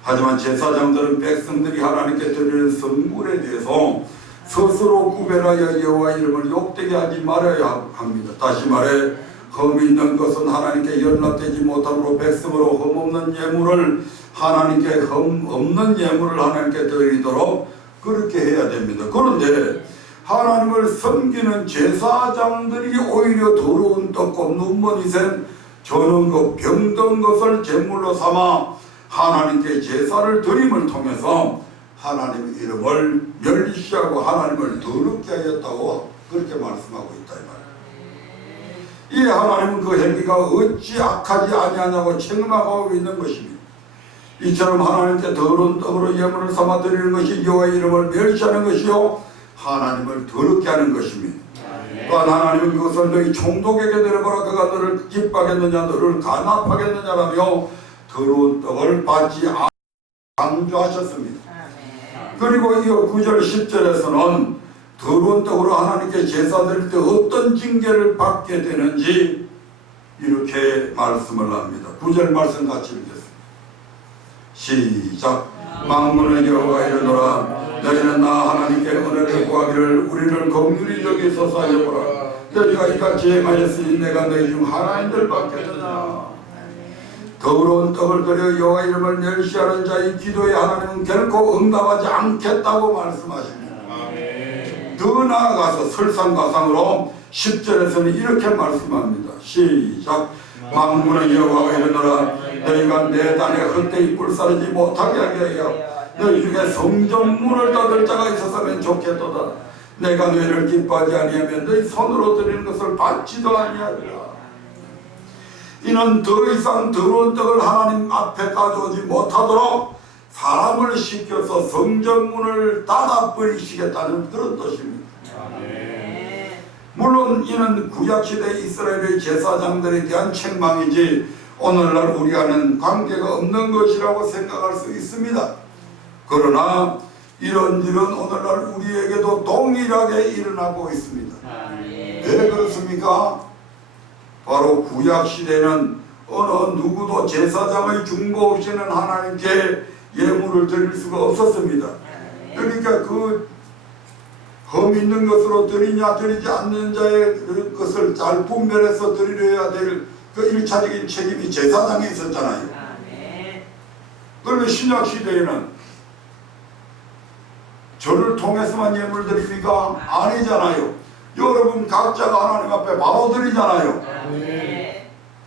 하지만 제사장들은 백성들이 하나님께 드리는 성물에 대해서 스스로 구별하여 여호와 이름을 욕되게 하지 말아야 합니다. 다시 말해 흠 있는 것은 하나님께 연락되지 못함으로 백성으로 흠 없는 예물을 하나님께 흠 없는 예물을 하나님께 드리도록 그렇게 해야 됩니다. 그런데 하나님을 섬기는 제사장들이 오히려 더러운 떡과 눈먼이 센 저는 그 병든 것을 제물로 삼아 하나님께 제사를 드림을 통해서 하나님의 이름을 멸시하고 하나님을 더럽게 하였다고 그렇게 말씀하고 있다 이 말이에요. 이 하나님은 그 행위가 어찌 악하지 아니하냐고 책망하고 있는 것입니다. 이처럼 하나님께 더러운 떡으로 예물을 삼아 드리는 것이 여호와의 이름을 멸시하는 것이요 하나님을 더럽게 하는 것입니다. 또한 하나님은 그것을 너희 총독에게 드려보라 그가 너를 기뻐하겠느냐 너를 간합하겠느냐라며 더러운 떡을 받지 강조하셨습니다. 그리고 이 9절 10절에서는 더러운 떡으로 하나님께 제사 드릴 때 어떤 징계를 받게 되는지 이렇게 말씀을 합니다. 9절 말씀 같이 읽겠습니다. 시작. 만군의 여호와가 이르노라 너희는 나 하나님께 은혜를 구하기를 우리를 긍휼히 여기소서 하여보라. 너희가 이같이 행하였으니 내가 너희 중 하나님들 받겠느냐. 더러운 떡을 드려 여호와 이름을 멸시하는 자의 기도에 하나님은 결코 응답하지 않겠다고 말씀하십니다. 더 나아가서 설상가상으로 10절에서는 이렇게 말씀합니다. 시작. 만군의 여호와가 이르노라 너희가 내 단에 헛되이 뿔싸르지 못하게 하게 하여 너희 중에 성전문을 닫을 자가 있었으면 좋겠도다. 내가 너희를 기뻐하지 아니하면 너희 손으로 드리는 것을 받지도 아니하리라. 이는 더 이상 더러운 떡을 하나님 앞에 가져오지 못하도록 사람을 시켜서 성전문을 닫아버리시겠다는 그런 뜻입니다. 물론 이는 구약시대 이스라엘의 제사장들에 대한 책망이지 오늘날 우리와는 관계가 없는 것이라고 생각할 수 있습니다. 그러나 이런 일은 오늘날 우리에게도 동일하게 일어나고 있습니다. 왜 그렇습니까? 바로 구약시대는 어느 누구도 제사장의 중보 없이는 하나님께 예물을 드릴 수가 없었습니다. 그러니까 그 흠 있는 것으로 드리냐 드리지 않는 자의 것을 잘 분별해서 드려야 될 그 1차적인 책임이 제사장에 있었잖아요. 그러면 신약시대에는 저를 통해서만 예물 드립니까? 아니잖아요. 여러분 각자가 하나님 앞에 바로 드리잖아요.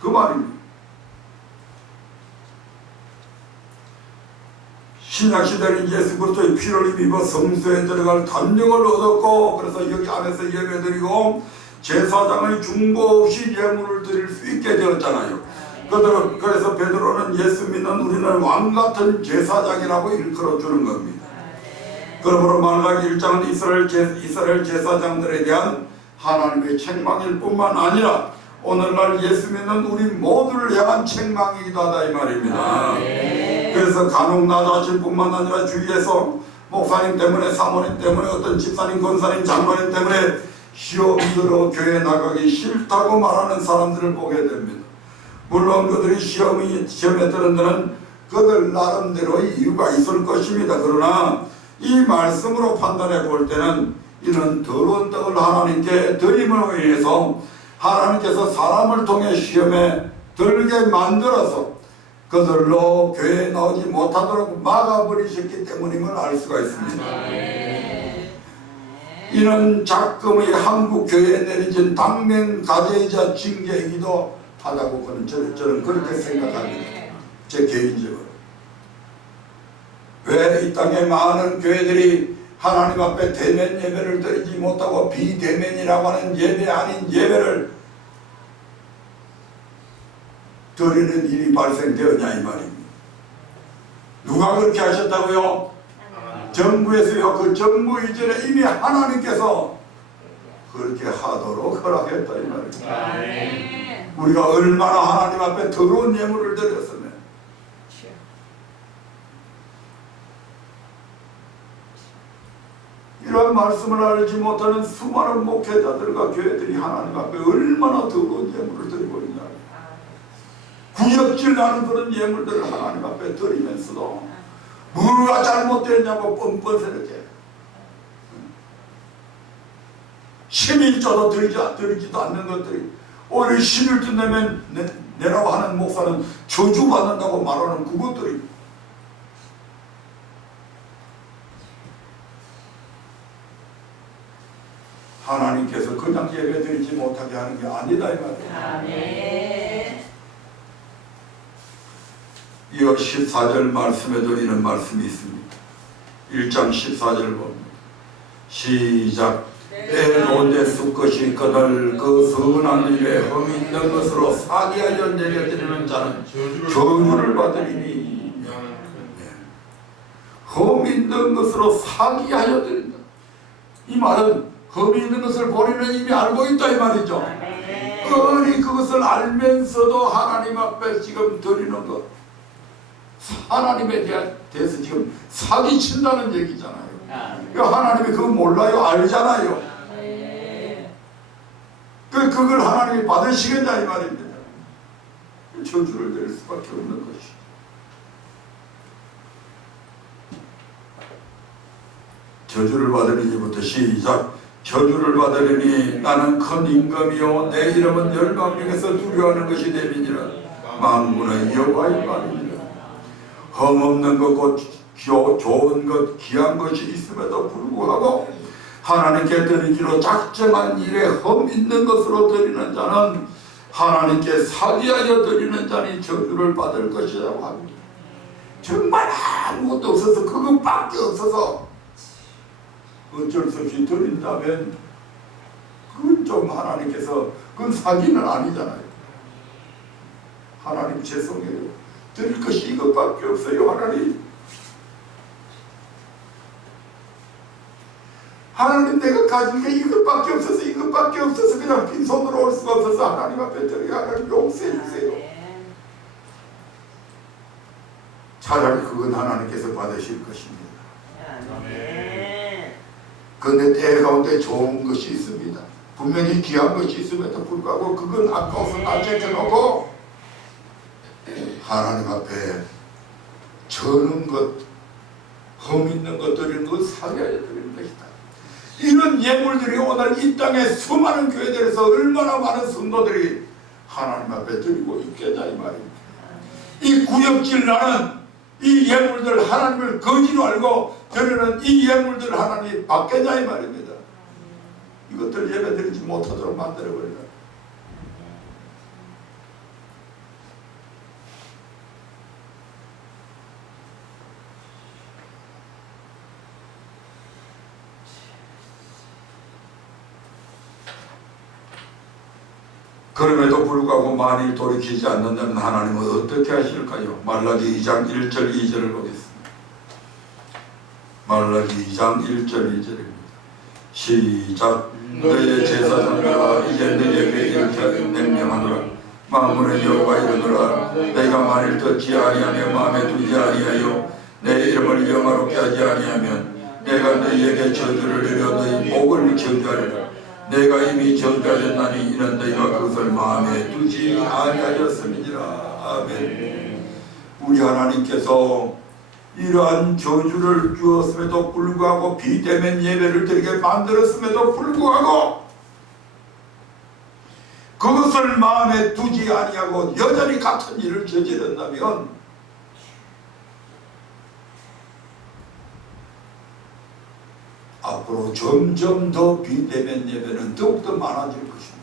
그 말입니다. 신약시대는 예수 그리스도의 피를 입어 성소에 들어갈 담력을 얻었고 그래서 여기 안에서 예배드리고 제사장의 중보 없이 예물을 드릴 수 있게 되었잖아요. 그래서 베드로는 예수 믿는 우리는 왕같은 제사장이라고 일컬어주는 겁니다. 그러므로 말라기 1장은 이스라엘 제사장들에 대한 하나님의 책망일 뿐만 아니라 오늘날 예수 믿는 우리 모두를 향한 책망이기도 하다 이 말입니다. 그래서 간혹 나 자신뿐만 아니라 주위에서 목사님 때문에, 사모님 때문에, 어떤 집사님, 권사님, 장로님 때문에 시험 들어 교회 나가기 싫다고 말하는 사람들을 보게 됩니다. 물론 그들이 시험에 드는 데는 그들 나름대로의 이유가 있을 것입니다. 그러나 이 말씀으로 판단해 볼 때는 이는 더러운 떡을 하나님께 드림으로 인해서 하나님께서 사람을 통해 시험에 들게 만들어서 그들로 교회에 나오지 못하도록 막아버리셨기 때문임을 알 수가 있습니다. 이는 작금의 한국 교회에 내려진 당면 가제이자 징계이기도 하다고 저는 그렇게 생각합니다. 제 개인적으로. 왜 이 땅에 많은 교회들이 하나님 앞에 대면 예배를 드리지 못하고 비대면이라고 하는 예배 아닌 예배를 드리는 일이 발생되었냐 이 말입니다. 누가 그렇게 하셨다고요? 정부에서요. 그 정부 이전에 이미 하나님께서 그렇게 하도록 허락했다 이 말입니다. 우리가 얼마나 하나님 앞에 더러운 예물을 드렸으면 이런 말씀을 알지 못하는 수많은 목회자들과 교회들이 하나님 앞에 얼마나 더러운 예물을 드리고 있냐. 구역질 나는 그런 예물들을 하나님 앞에 드리면서도 뭐가 잘못됐냐고 뻔뻔스럽게 11조도 드리지도 않는 것들이 오히려 11조 내라고 하는 목사는 저주받는다고 말하는 그것들이 하나님께서 그냥 예배 드리지 못하게 하는 게 아니다 이 말이에요. 이어 14절 말씀에도 이런 말씀이 있습니다. 1장 14절을 봅니다. 시작. 내 노제 수컷이 그들 그 선한 일에 흠 있는 것으로 사기하여 내려드리는 자는 저주를 받으리니 흠 있는 것으로 사기하여 드린다. 이 말은 흠이 있는 것을 본인은 이미 알고 있다 이 말이죠. 뻔히 그것을 알면서도 하나님 앞에 지금 드리는 것, 하나님에 대해서 지금 사기친다는 얘기잖아요. 하나님이 그거 몰라요? 알잖아요. 그걸 하나님이 받으시겠냐 이 말입니다. 저주를 드릴 수밖에 없는 것이죠. 저주를 받으리니부터 시작. 저주를 받으리니 나는 큰 임금이요 내 이름은 열방 중에서 두려워하는 것이 됨이니라. 만군의 여호와의 말이니라. 흠없는 것 곧 좋은 것 귀한 것이 있음에도 불구하고 하나님께 드리기로 작정한 일에 흠 있는 것으로 드리는 자는 하나님께 사기하여 드리는 자니 저주를 받을 것이라고 합니다. 정말 아무것도 없어서 그것밖에 없어서 어쩔 수 없이 드린다면 그건 좀 하나님께서 그건 사기는 아니잖아요. 하나님 죄송해요. 드릴 것이 이것밖에 없어요. 하나님 내가 가진 게 이것밖에 없어서 그냥 빈손으로 올 수가 없어서 하나님 앞에 드리게 하나님 용서해 주세요. 차라리 그건 하나님께서 받으실 것입니다. 그런데 때 가운데 좋은 것이 있습니다. 분명히 귀한 것이 있음에도 불구하고 그건 아까워서 다 제쳐놓고 하나님 앞에 저는 것, 흠 있는 것 드리는 것 사기하여 드리는 것이다. 이런 예물들이 오늘 이 땅에 수많은 교회들에서 얼마나 많은 성도들이 하나님 앞에 드리고 있겠냐 이 말입니다. 이 구역질 나는 이 예물들 하나님을 거지로 알고 드리는 이 예물들 하나님 받겠냐 이 말입니다. 이것들 예배 드리지 못하도록 만들어버리라. 그럼에도 불구하고 만일 돌이키지 않는다면 하나님은 어떻게 하실까요? 말라기 2장 1절 2절을 보겠습니다. 말라기 2장 1절 2절입니다. 시작. 너의 제사장들아 이제 너에게 이렇게 명령하노라. 만군의 여호와 이르노라. 내가 만일 듣지 아니하며 마음에 두지 아니하여 내 이름을 영화롭게 하지 아니하면 내가 너희에게 저주를 내려 너희 복을 저주하리라. 내가 이미 저주하였나니 이는 너희가 그것을 마음에 두지 아니하였음이니라. 아멘. 우리 하나님께서 이러한 저주를 주었음에도 불구하고 비대면 예배를 드리게 만들었음에도 불구하고 그것을 마음에 두지 아니하고 여전히 같은 일을 저지른다면 앞으로 점점 더 비대면 예배는 더욱더 많아질 것입니다.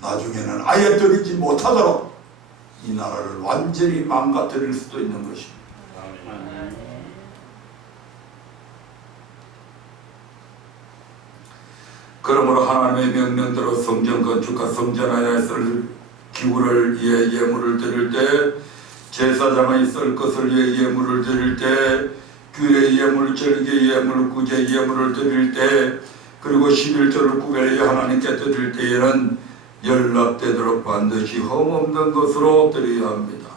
나중에는 아예 드리지 못하도록 이 나라를 완전히 망가뜨릴 수도 있는 것입니다. 그러므로 하나님의 명령대로 성전 건축과 성전안에 쓸 기구를 위해 예물을 드릴 때, 제사장의 쓸 것을 위해 예물을 드릴 때, 규례 예물, 절개 예물, 구제 예물을 드릴 때, 그리고 11조를 구별해 하나님께 드릴 때에는 연락되도록 반드시 흠없는 것으로 드려야 합니다.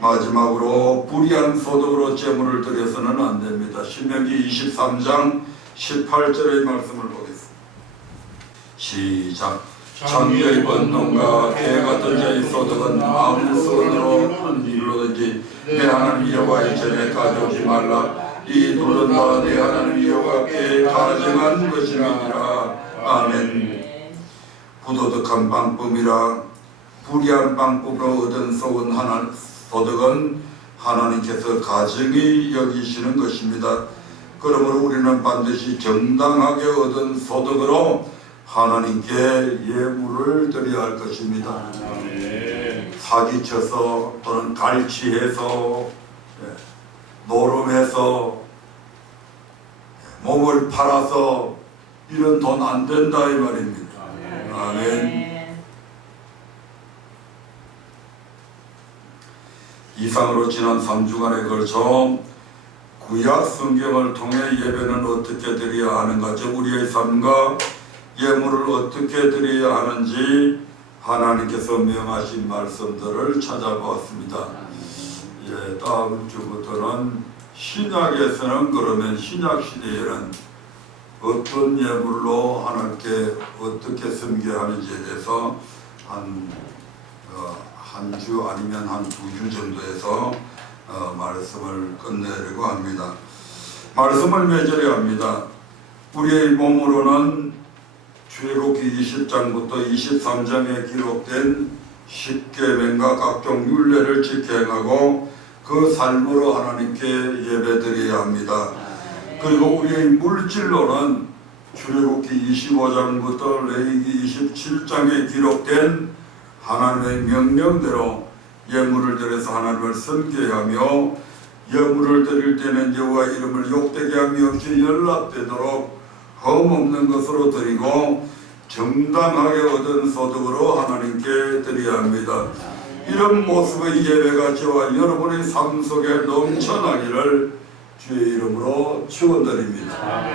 마지막으로 불의한 소득으로 재물을 드려서는 안 됩니다. 신명기 23장 18절의 말씀을 보겠습니다. 시작. 장의의 번농과 개 같은 자의 소득은 아무 손으로 한 일로든지 내 하나님 여호와의 전에 가져오지 말라. 이 돈은 다 내 하나님 여호와께 가증한 것임이니라. 아멘. 부도덕한 방법이라 불의한 방법으로 얻은 소득은 하나님께서 가증히 여기시는 것입니다. 그러므로 우리는 반드시 정당하게 얻은 소득으로 하나님께 예물을 드려야 할 것입니다. 사기쳐서 또는 갈취해서 노름해서 몸을 팔아서 이런 돈 안 된다 이 말입니다. 아멘. 이상으로 지난 3주간에 걸쳐 구약 성경을 통해 예배는 어떻게 드려야 하는가, 즉 우리의 삶과 예물을 어떻게 드려야 하는지 하나님께서 명하신 말씀들을 찾아보았습니다. 다음 주부터는 신약에서는 그러면 신약 시대에는 어떤 예물로 하나님께 어떻게 섬겨야 하는지에 대해서 한 주 아니면 한 2주 정도에서 말씀을 끝내려고 합니다. 말씀을 맺으려 합니다. 우리의 몸으로는 출애굽기 20장부터 23장에 기록된 십계명과 각종 율례를 지켜 행하고 그 삶으로 하나님께 예배드려야 합니다. 그리고 우리의 물질로는 출애굽기 25장부터 레위기 27장에 기록된 하나님의 명령대로 예물을 드려서 하나님을 섬겨야 하며, 예물을 드릴 때는 여호와 이름을 욕되게 함이 없이 연락되도록 흠없는 것으로 드리고 정당하게 얻은 소득으로 하나님께 드려야 합니다. 이런 모습의 예배가 저와 여러분의 삶 속에 넘쳐나기를 주의 이름으로 축원드립니다.